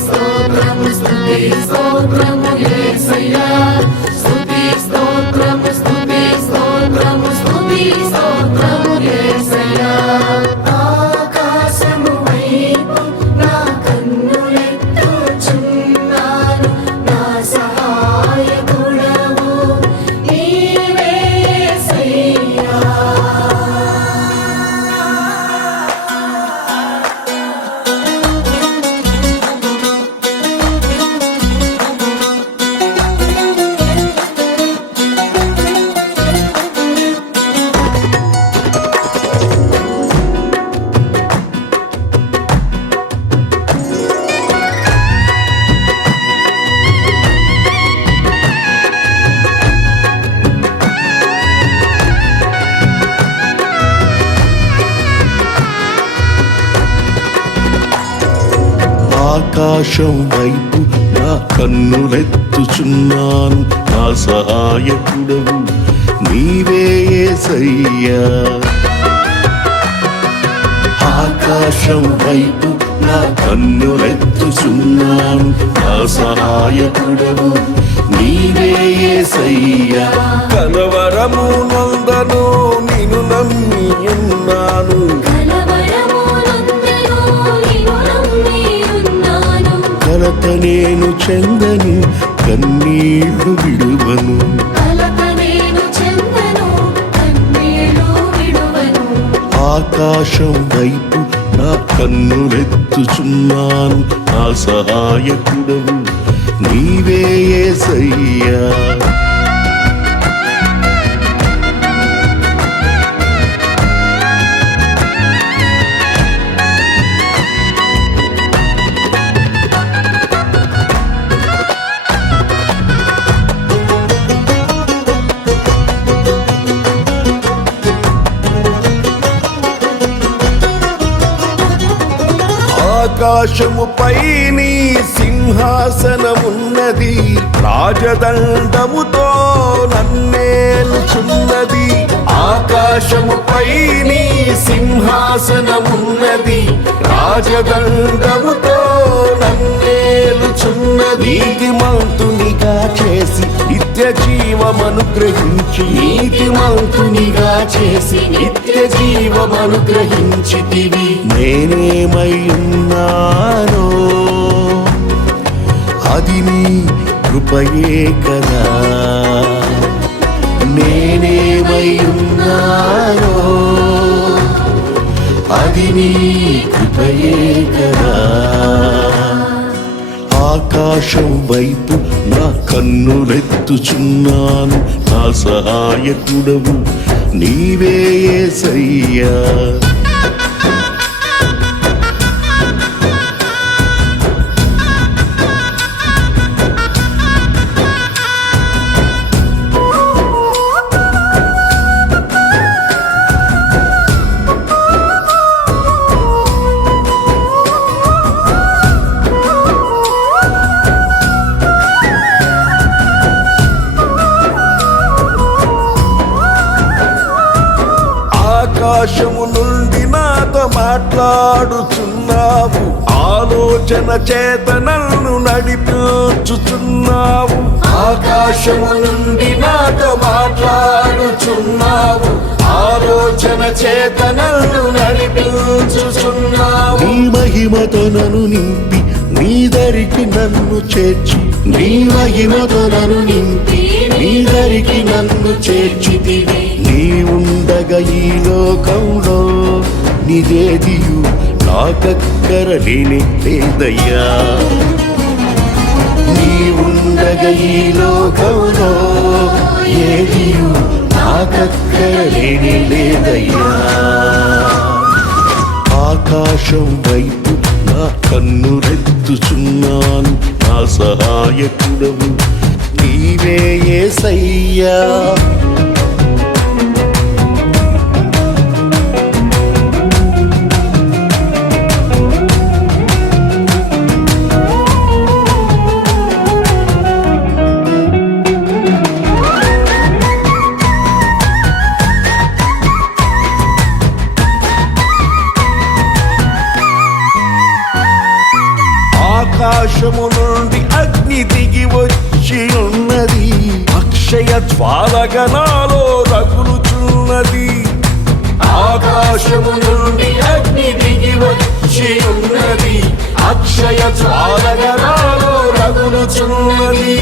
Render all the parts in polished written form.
స్తోత్రము స్తుతి స్తోత్రము యేసయ్యా స్తుతి స్తోత్రము స్తుతి స్తోత్రము స్తుతి స్తోత్రము యేసయ్యా ఆకాశము వైపు నా కన్నులెత్తుచున్నాను నా సహాయకుడవు నీవే యేసయ్యా ఆకాశం వైపు నా కన్నులెత్తుచున్నాను నా సహాయకుడవు నీవే యేసయ్యా ఆకాశం వైపు నా కన్నులెత్తుచున్నాను నా సహాయకుడవు నీవే యేసయ్యా కలవరము నందను నిన్ను నమ్మి ఉన్నాను కలత నేను చెందను కన్నీళ్లు విడువను ఆకాశం వైపు నా కన్నులెత్తుచున్నాను నా సహాయకుడవు నీవే యేసయ్యా ఆకాశముపై నీ సింహాసనమున్నది రాజదండముతో నన్నేలుచున్నది ఆకాశముపై నీ సింహాసనమున్నది రాజదండముతో నన్నేలుచున్నది నీతిమంతునిగా చేసి నిత్య జీవమనుగ్రహించి నీతిమంతునిగా చేసి నిత్య జీవమనుగ్రహించితివి నేనేమై ఉన్నానో అది నీ కృపయే కదా నేనేమై ఉన్నానో అది నీ కృపయే కదా ఆకాశం వైపు నా కన్నులెత్తుచున్నాను నా సహాయకుడవు నీవే యేసయ్యా ఆకాశము నుండి నాతో మాట్లాడుచున్నావు ఆలోచన చేత నన్ను నడిపించుచున్నావు ఆకాశము నుండి నాతో మాట్లాడుచున్నావు ఆలోచన చేత నన్ను నడిపించుచున్నావు నీ మహిమతో నన్ను నింపి నీ దరికి నన్ను చేర్చి నీ మహిమతో నన్ను నింపి నీ దరికి నన్ను చేర్చితివి నీ ఉండగా ఈ లోకంలో నిదేదియు నాకక్కర లేనే లేదయ్యా నీ ఉండగా ఈ లోకంలో ఏదియు నాకక్కర లేనే లేదయ్యా ఆకాశం వైపు నా కన్నులెత్తుచున్నాను నా సహాయకుడవు నీవే యేసయ్యా ఆకాశము నుండి అగ్ని దిగి వచ్చి ఉన్నది, అక్షయ జ్వాలగా నాలో రగులుచున్నది. ఆకాశము నుండి అగ్ని దిగి వచ్చి ఉన్నది, అక్షయ జ్వాలగా నాలో రగులుచున్నది.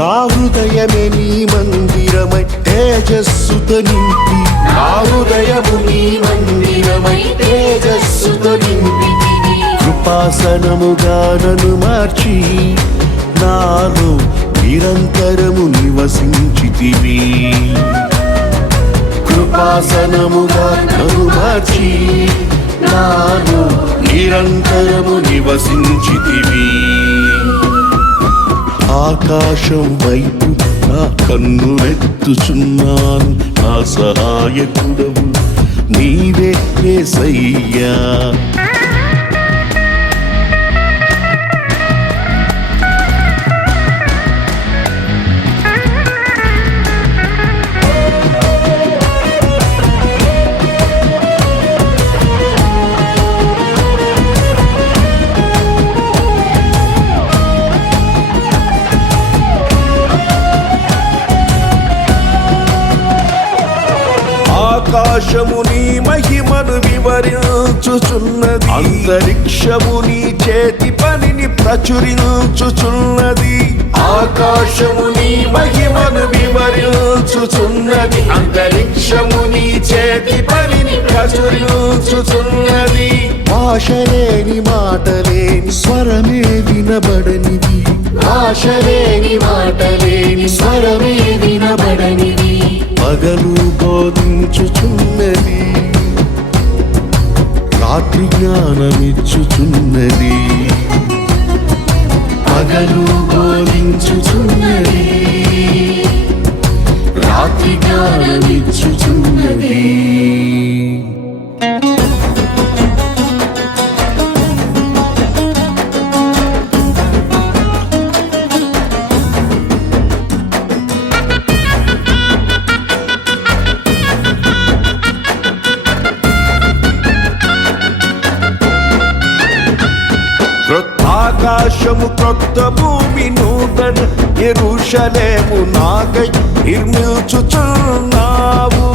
నా హృదయమే నీ మందిరమై తేజస్సుతో నింపి, నా హృదయము నీ మందిరమై తేజస్సుతో నింపి, కృపాసనముగా నన్ను మార్చి నాలో నిరంతరము నివసించితివి. కృపాసనముగా నన్ను మార్చి నాలో నిరంతరము నివసించితివి. ఆకాశం వైపు నా కన్నులెత్తుచున్నాను, నా సహాయకుడవు నీవే యేసయ్యా. ఆకాశము నీ మహిమను వివరించుచున్నది, అంతరిక్షము నీ చేతి పనిని ప్రచురించుచున్నది. ఆకాశము నీ మహిమను వివరించుచున్నది, అంతరిక్షము నీ చేతి పనిని ప్రచురించుచున్నది. భాషలేని మాటలేని స్వరమే వినబడనిది, భాషలేని మాటలేని స్వరమే వినబడనిది. పగలు బోధించుచున్నది, రాత్రి జ్ఞానమిచ్చుచున్నది. పగలు బోధించుచున్నది, రాత్రి జ్ఞానమిచ్చుచున్నది. ఆకాశము క్రొత్త భూమి నూతన యెరూషలేము నాకై నిర్మించుచున్నావు.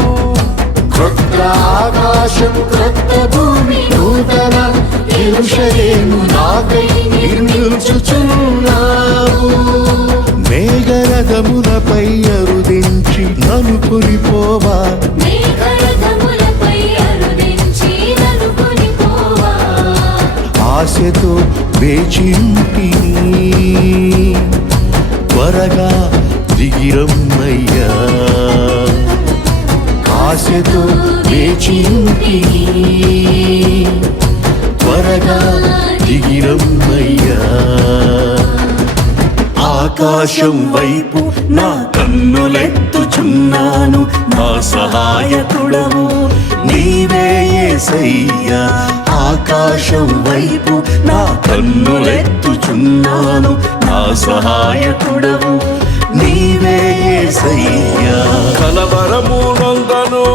క్రొత్త ఆకాశము క్రొత్త భూమి నూతన యెరూషలేము నాకై నిర్మించుచున్నావు. మేఘరథములపై అరుదించి నన్ను కొనిపోవా, ఆశతో వేచింటిని, త్వరగా దిగిరమ్మయ్యా. ఆశతో వేచింటిని, త్వరగా దిగిరమ్మయ్యా. ఆకాశం వైపు నా కన్నులెత్తుచున్నాను, నా సహాయకుడవు నీవే యేసయ్యా. ఆకాశం వైపు నా కన్నులెత్తుచున్నాను, నా సహాయకుడవు నీవే యేసయ్యా. కలవరము నందను,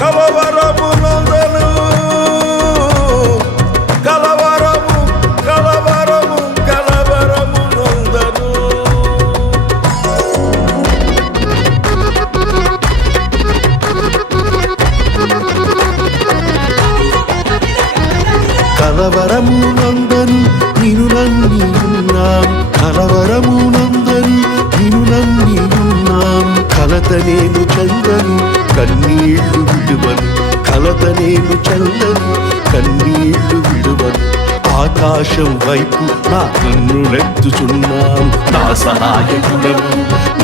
కలవరము నందను, కలవరము కలవరము కలవరము నందను. కలవరము నందను నిను నమ్మి ఉన్నాను, కలవరము నందను నిను నమ్మి ఉన్నాను. కలత నేను చందను కన్నీళ్లు విడువను, కలత నేను చందను కన్నీళ్లు విడువను. ఆకాశం వైపు నా కన్నులెత్తుచున్నాను, నా సహాయకుడవు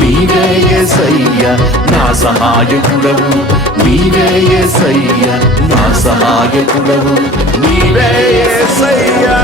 నీవే యేసయ్యా. నా సహాయకుడవు నీవే యేసయ్యా, నా సహాయకుడవు నీవే యేసయ్యా.